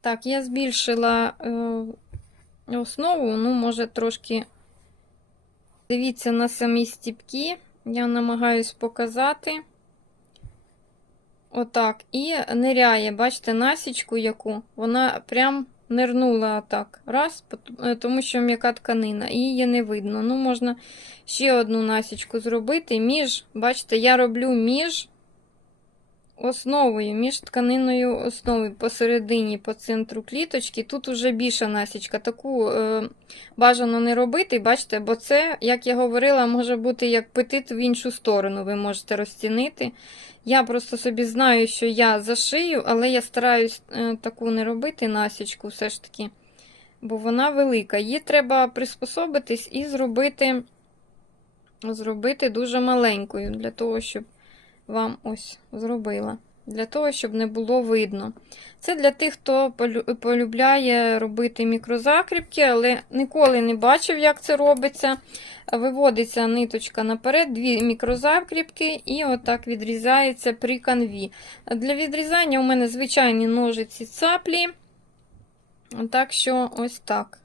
Так, я збільшила е, основу, ну, може, трошки. Дивіться на самі стіпки. Я намагаюсь показати. Отак. І ниряє, бачите, насічку яку. Вона прям нирнула так. Раз, е, тому що м'яка тканина, і її не видно. Ну, можна ще одну насічку зробити. Між, бачите, я роблю між основою, між тканиною основи посередині, по центру кліточки. Тут уже більша насічка. Таку е, бажано не робити, бачите, бо це, як я говорила, може бути як петит в іншу сторону, ви можете розцінити. Я просто собі знаю, що я зашию, але я стараюсь е, таку не робити насічку все ж таки, бо вона велика. Її треба приспособитись і зробити, зробити дуже маленькою, для того, щоб вам ось зробила. Для того, щоб не було видно. Це для тих, хто полюбляє робити мікрозакріпки, але ніколи не бачив, як це робиться. Виводиться ниточка наперед, дві мікрозакріпки, і отак відрізається при канві. Для відрізання у мене звичайні ножиці цаплі. Так що ось так.